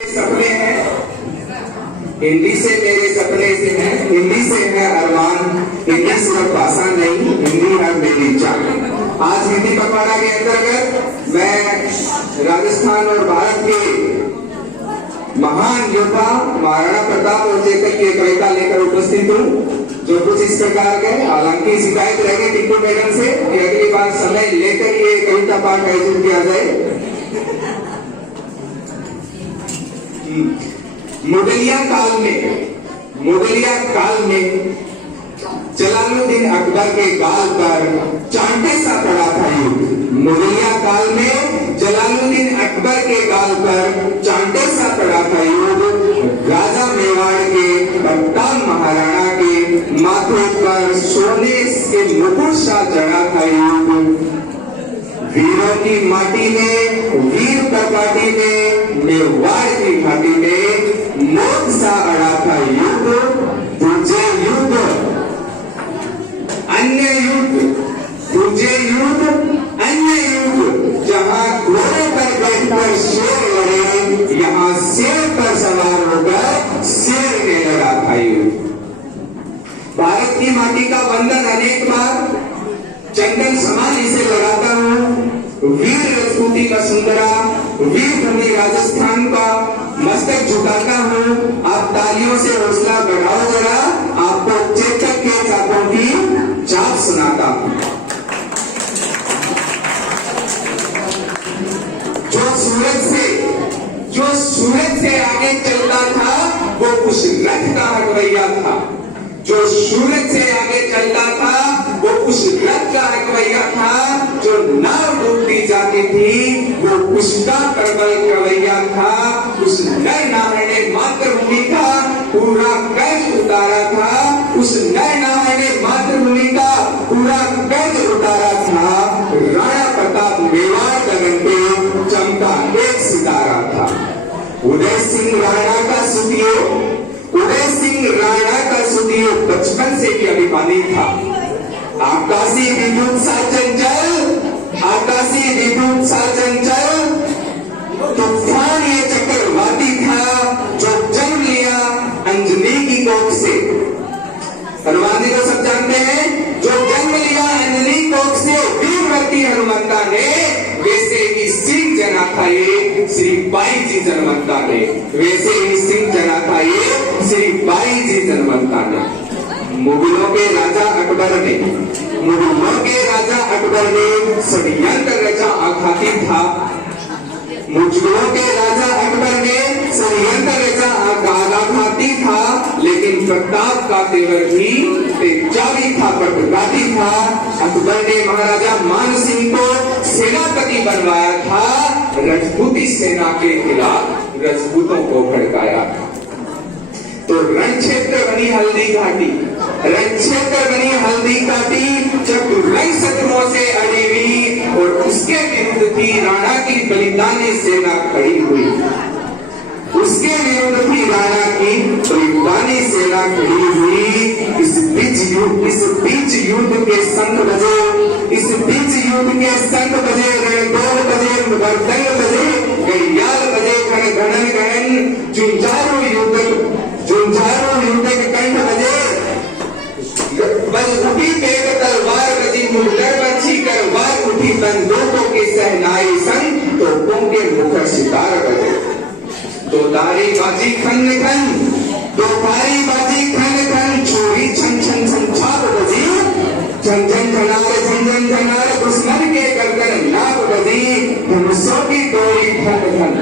सपने हैं हिंदी से, मेरे सपने से हैं हिंदी से है अरमान, हिंदी सिर्फ भाषा नहीं, हिंदी है मेरी जान। आज हिंदी पखवाड़ा के अंतर्गत मैं राजस्थान और भारत के महान योद्धा महाराणा प्रताप और चेतक की कविता लेकर उपस्थित हूँ, जो कुछ इस प्रकार के। हालांकि शिकायत रहेगी टिप्पू मैडम से कि अगली बार समय लेकर ये कविता पाठ आयोजित किया जाए। मुगलिया काल में जलालुद्दीन अकबर के गाल पर चांटे सा पड़ा था युद्ध। मुगलिया काल में जलालुद्दीन अकबर के गाल पर चांटे सा पड़ा था युद्ध। राजा मेवाड़ के बट्टान महाराणा के माथे पर सोने के मुकुट सा चढ़ा था युद्ध। वीरों की माटी में, वीर कपाटी में, मेवाड़ की घाटी में मौत सा अड़ा था युद्ध। तुझे युद्ध अन्य युद्ध, तुझे युद्ध अन्य युद्ध, जहां घोड़े पर बैठकर शेर लड़े, यहाँ शेर पर सवार होकर शेर ने लड़ा था युद्ध। भारत की माटी का वंदन अनेक बार चंदन समान इसे लगाता हूँ। वीर राजपूती का सुंदरा, वीर भूमि राजस्थान का मस्तक झुकाता हूँ। आप तालियों से हौसला बढ़ाओ जरा, आपको चेतक के चापों की चाप सुनाता हूँ। जो सूरज से आगे चलता था वो उस रथ का हकवैया था। जो सूरज से आगे चलता था वो उस रथ का हकवैया था। जो नाव डूबती जाती थी वो उसका करबल कवैया था। उस नर नारायण ने मातृभूमि का पूरा कर्ज उतारा था। उस नर नारायण ने मातृभूमि का पूरा कर्ज उतारा था। राणा प्रताप मेवाड़ गगन पे चमका एक सितारा था। उदय सिंह राणा का सुतियो, उदय सिंह राणा का सुतियो बचपन से ही अभिमानी था। आकाशी विद्युत सा चंचल, आकाशी विद्युत सा चंचल, तूफान ये चक्रवाती था जो जन्म लिया अंजनी की कोख से। हनुमान जी को सब जानते हैं, जो जन्म लिया अंजनी कोख से वीरवती हनुमंता ने, वैसे ही सिंह जना था ये श्री बाई जी जनमंता ने, वैसे ही सिंह जना था ये श्री बाई जी जनमंता ने। मुगलों के राजा अकबर ने, मुगलों के राजा अकबर ने षड्यंत्र रचा आघाती था। मुगलों के राजा अकबर ने षड्यंत्र रचा आघाती था, लेकिन प्रताप का तेवर भी तेजाबी था, प्रतापी था। अकबर ने महाराजा मान सिंह को सेनापति बनवाया था। राजपूती सेना के खिलाफ राजपूतों को भड़काया था। तो रण क्षेत्र बनी हल्दी घाटी, रण क्षेत्र बनी हल्दी घाटी, जब रंग शत्रुओं से अड़ी हुई और उसके विरुद्ध थी राणा की बलिदानी सेना खड़ी हुई। उसके विरुद्ध थी राणा की बलिदानी सेना खड़ी हुई। इस बीच युद्ध के संग बजे, इस बीच युद्ध के संग बजे, रणदौल बजे, मृदंग बजे, घड़ियाल बजे, घन घनन गहन, झुंझारू युद्ध के कंठ बजे। बल उठी तेग तलवार बजी, मुद्दर बची करवार उठी, बंदूकों की सहनाई संग तोपों के मुखर सितार बजे। दो तारी बाजी खन खन, दो तारी बाजी खन खन, छोरी छन छन छन छाप बजी, झन झन झनार, झन झन झनार, दुश्मन के गर्दन नाप बजी। धनुषों की डोरी धन धन,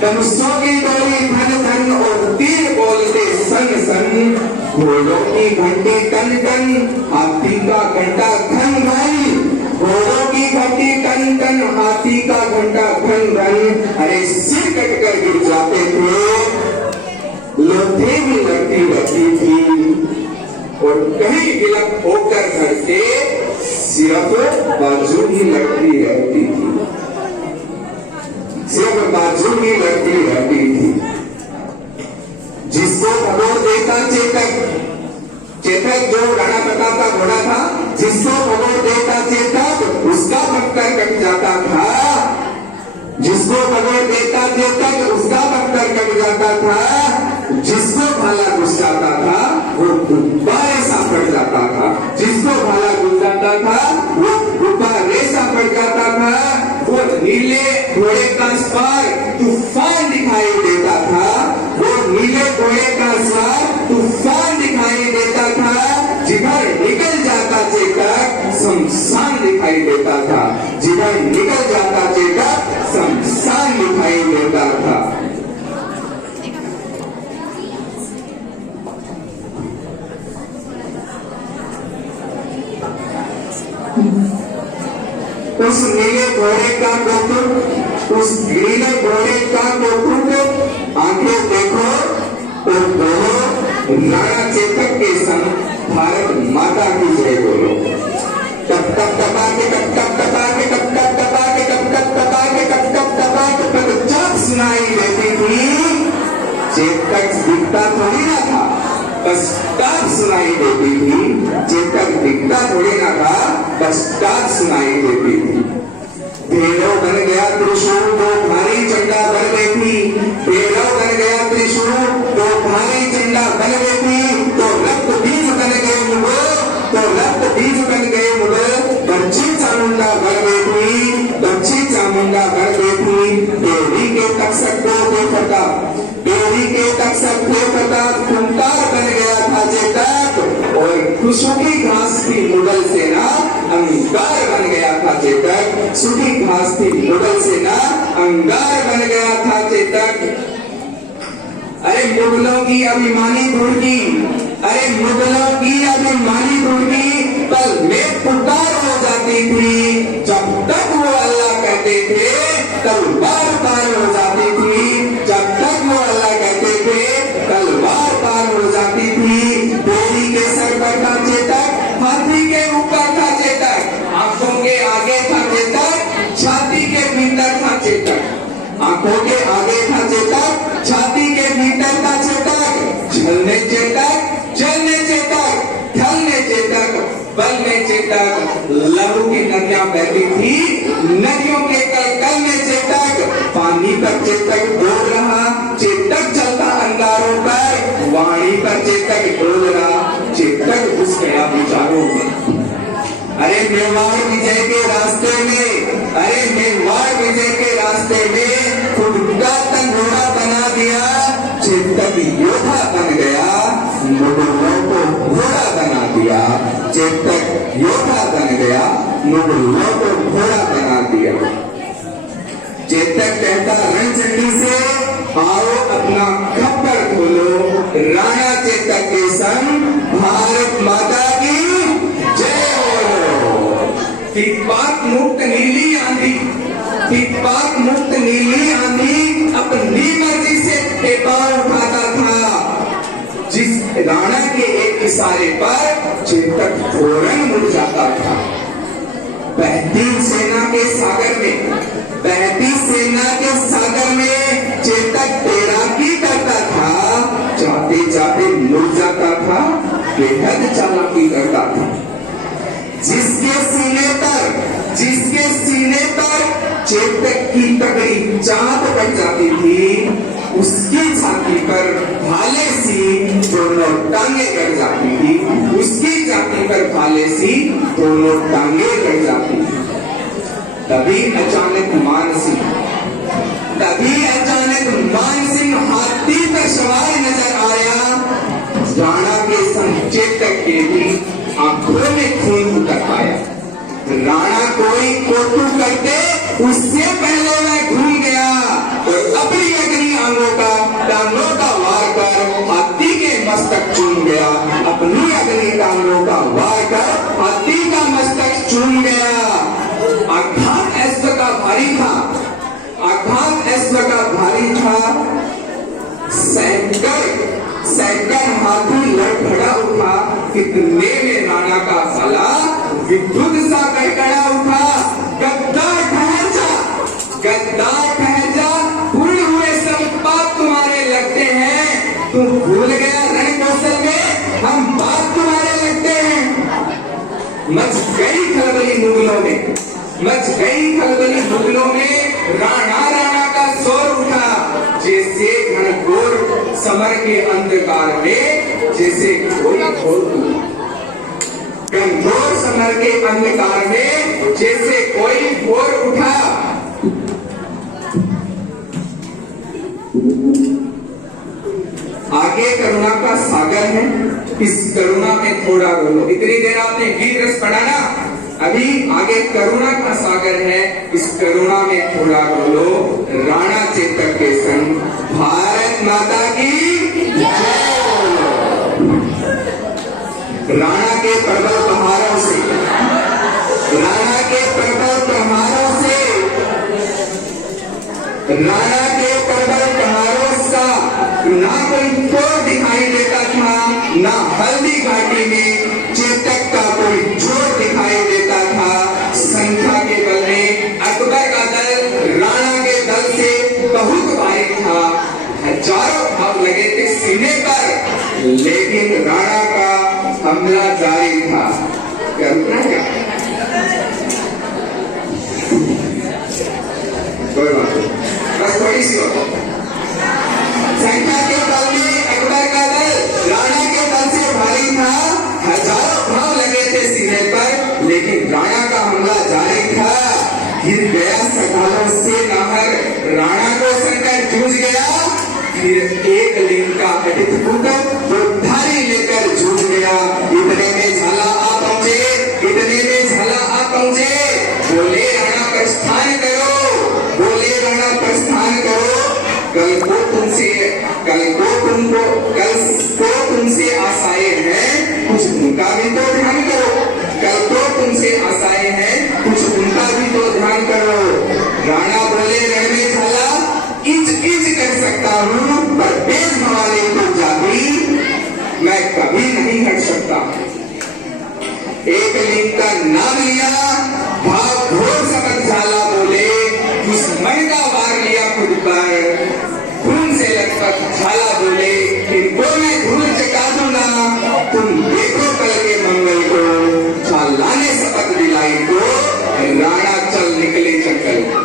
धनुषों की डोरी धन धन, और तीर बोलते सन सन। घोड़ों की घंटी टन टन, हाथी का घंटा घन घन, घोड़ों की घंटी टन टन, हाथी का घंटा घन घन। अरे सिर कटकर गिर जाते थे, लोथे भी लड़ती रहती थी, और कहीं विलप होकर घर से सिर्फ बाजू ही लड़ती रहती थी, सिर्फ बाजू ही लड़ती रहती थी। जिसको भगोड़ देता चेतक, चेतक जो राणा प्रताप का घोड़ा था, जिसको भगोड़ देता चेतक उसका पत्थर कट जाता था। जिसको भगोड़ देता चेतक उसका पत्थर कट जाता था, जिसको भाला घुस जाता था वो गुब्बारे सा फट जाता था, जिसको भाला घुस जाता था वो गुब्बारे सा फट जाता था। वो नीले घोड़े का सवार तूफान दिखाई देता था, वो नीले घोड़े का सवार तूफान दिखाई देता था। जिधर निकल जाता चेतक शमशान दिखाई देता था, जिधर निकल जाता चेतक शमशान दिखाई देता था। उस नीले घोड़े का कोटुक, उस नीले घोड़े का कोटुक आंखें देखो तो बोलो, राणा चेतक के संग भारत माता की जय बोलो। टप टप टपा के टप टप टपा के टप टप टपा के टप टप टपा के टप टप टपा के पदचाप सुनाई देती थी। चेतक दिखता थोड़ी ना था, बस टाप सुनाई देती थी। चेतक दिखता थोड़ी ना था, बस टाप सुनाई देती थी। भेड़ों बन गया त्रिशूल तो भारी झंडा बन गई थी, भेड़ों बन गया त्रिशूल तो भारी झंडा बन गई थी। तो रक्त बीज बन गए मुड़ो, तो रक्त बीज बन गए मुड़ो। दक्षिण चामुंडा बन गई थी, दक्षिण चामुंडा बन गई थी। देवी के तक्षक को देखता, देवी के तक्षक देखता खूंखार बन गया था चेतक, और सुखी घास की मुगल सेना अंगार बन गया था चेतक। सुखी घास की मुगल सेना अंगार बन गया था चेतक। अरे मुगलों की अभिमानी दुर्गी, अरे मुगलों की अभिमानी दुर्गी पल में पुकार हो जाती थी। जब तक वो अल्लाह कहते थे तलवार पार हो जाती थी, जब तक वो अल्लाह कहते थे तलवार पार हो जाती थी। देवी के सर पर था चेतक, हाथी के ऊपर था चेतक, आंखों के आगे था चेतक, छाती के भीतर था चेतक, आंखों के आगे था चेतक, छाती के भीतर था चेतक। झलने चेतक, जलने चेतक, ढलने चेतक, बल में चेतक। लहू की नदियां बहती थी, नदियों के कलकल में चेतक। पानी पर चेतक डोल रहा, चेतक चलता अंगारों पर, वाणी पर चेतक डोल रहा, चेतक घुस गया विचारों में। अरे मेवाड़ विजय के रास्ते में, अरे मेवाड़ विजय के रास्ते में खुद का तन घोड़ा बना दिया। चेतक योद्धा बन गया, मुगलों को घोड़ा बना दिया। चेतक योद्धा बन गया, मुगलों को घोड़ा बना दिया। चेतक कहता रणचंडी से, आओ अपना खप्पर खोलो, राणा चेतक के संग भारत माता की जय हो। पाक मुक्त नीली आंधी, पाक मुक्त नीली आंधी अपनी मर्जी से पेपार उठाता था। जिस राणा के एक इशारे पर चेतक फौरन मुड़ जाता था। बहती सेना के सागर में, बहती सेना के सागर में चेतक तैराकी करता था। जाते जाते मुड़ जाता था, बेहद चालाकी करता था। जिसके सीने पर चेतक की तगड़ी चाँद पड़ जाती थी, उसकी छाती पर भाले सी दोनों टांगे कट जाती थी, उसकी छाती पर भाले सी दोनों टांगे कट जाती थी। तभी अचानक मान सिंह हाथी पर सवार नजर आया। राणा के संग चेतक के भी आंखों में खून उतर आया। राणा कोई कोटू करते उससे पहले मैं घूम गया और अपनी अग्नि टांगों का वार कर हाथी के मस्तक चूम गया। अपनी अग्नि टांगों का वार कर हाथी का मस्तक चूम गया। आघात ऐश्वर्य का भारी था, आघात ऐश्वर्य का भारी था। सैकड़ हाथी लड़खड़ा उठा, कितने में राणा का साला विद्युत सा गड़गड़ा उठा। गद्दार ठहर जा, गद्दार ठहर जा, भूल हुए सब पाप तुम्हारे लगते हैं। तुम भूल गया रण कौशल में हम बात तुम्हारे लगते हैं। मच गई खलबली मुगलों में, मच गई खलबली मुगलों में। राणा का शोर उठा, जैसे समर के अंधकार में जैसे कोई घोर समर के अंधकार में जैसे कोई भोर उठा। आगे करुणा का सागर है, इस करुणा में थोड़ा बोलो। इतनी देर आपने गीत रस पढ़ा ना, अभी आगे करुणा का सागर है, इस करुणा में थोड़ा बोलो। राणा चेतक के संग भारत माता की जय। राणा के प्रबल प्रहारों से, राणा के प्रबल प्रहारों से, राणा के प्रबल प्रहारों का ना कोई तोड़ दिखाई देता था, ना हल्दी घाटी में चेतक का कोई जोर दिखाई देता था। संख्या के बल में अकबर का दल राणा के दल से बहुत भारी था, हजारों भाग लगे थे सीने पर, लेकिन राणा का हमला जारी था। करना क्या, कोई बात नहीं, बस थोड़ी सी हो। संख्या के बल में अकबर का दल राणा के दल से भारी था, हजारों भाव लगे थे सीने पर, लेकिन राणा का हमला जारी था। गिर गया सकालों से नाहर, राणा को संकट जूझ गया। फिर एक लिंग का घटित पुत्र वो धारी लेकर जूझ गया। इतने में झाला आ पहुंचे, इतने में झाला आ पहुंचे। बोले राणा प्रस्थान करो, बोले राणा प्रस्थान करो। कल को तुमसे आशाएं हैं, कुछ उनका भी तो ध्यान करो। कल को तुमसे आशाएं हैं, कुछ उनका भी तो ध्यान करो। राणा बोले रण में झाला, इंच इंच कर सकता हूँ, पर बेच भवाले को जागी मैं कभी नहीं हट सकता। एक लिंग का नाम लिया, भाव घोर समझ झाला बोले, दुश्मन का वार लिया खुद पर। खून से लथपथ झाला बोले, इनको मैं धूल चटा दूंगा, तुम देखो कल के मंगल को। झाला ने शपथ दिलाई को, राणा चल निकले जंगल।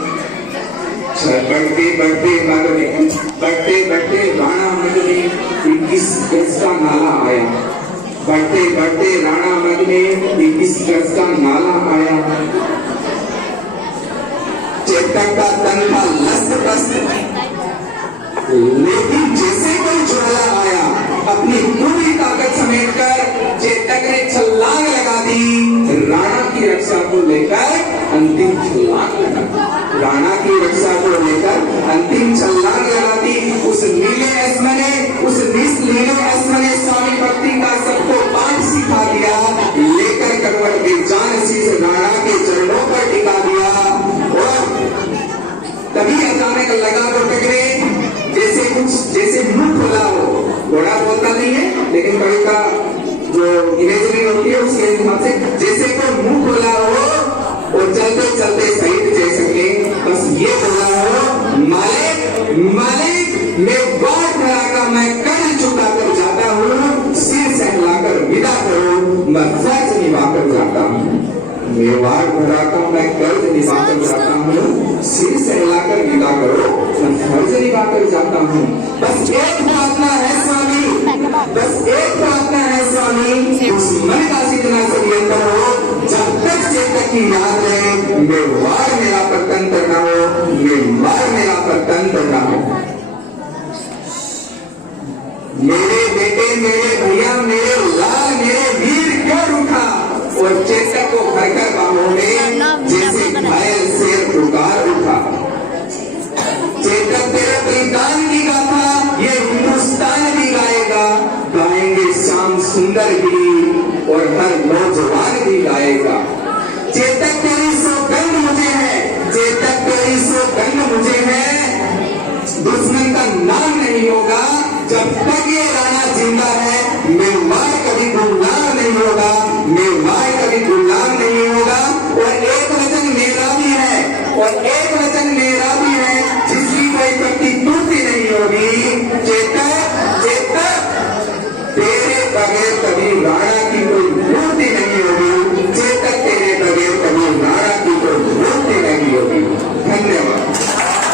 बढ़ते बढ़ते मग में, बढ़ते बढ़ते राणा मग में 21 गज का नाला आया। बढ़ते बढ़ते राणा मग में 21 गज का नाला आया। चेतक का तन था लस्त पस्त, लेकिन जैसे कोई ज्वाला आया, अपनी पूरी ताकत समेटकर चेतक ने छलांग लगा दी। राणा की रक्षा को लेकर अंतिम छलांग लगा दी। राणा की रक्षा को लेकर अंतिम छलांग लगा दी। उस नीले अस्मने, उस नीले अस्मने स्वामी भक्ति का सबको पाठ सिखा दिया। लेकर करवट की जान शीश राणा के चरणों पर टिका दिया। और तभी अचानक लगा तो टकरे, जैसे मुंह खोला हो। घोड़ा बोलता नहीं है, लेकिन कवि का जो इमेजरी होती है उसके हिसाब से जैसे कोई मुंह खोला हो और चलते चलते शहीद दे सके, बस ये बोला हो, मालिक मालिक मैं वार धराकर मैं कर्ज चुका कर जाता हूँ, सिर सहलाकर विदा करो, मैं फर्ज निभा कर जाता हूँ। मैं वार धराकर मैं कर्ज निभा कर जाता हूँ, सिर सहलाकर विदा करो, मैं फर्ज निभा कर जाता हूँ। बस एक प्रार्थना है स्वामी, बस एक प्रार्थना है स्वामी, दुश्मन का जितना षड्यंत्र हो, जब तक चेतक की याद रहे, मैं वार मेरा परतंत्र न हो, मैं वार मेरा परतंत्र न हो। मेरे बेटे, मेरे भैया, मेरे लाल, मेरे वीर क्यों रूठा, और चेतक को भरकर बाहों में जैसे घायल शेर पुकार उठा। चेतक तेरे बलिदान की गाथा ये हिंदुस्तान भी गाएगा, गाएंगे श्याम सुंदर भी और हर नौजवान भी गाएगा। चेतक तेरी सौगंध मुझे है, चेतक तेरी सौगंध मुझे है, दुश्मन का नाम नहीं होगा जब तक ये राणा जिंदा है, मैं वार कभी भूलना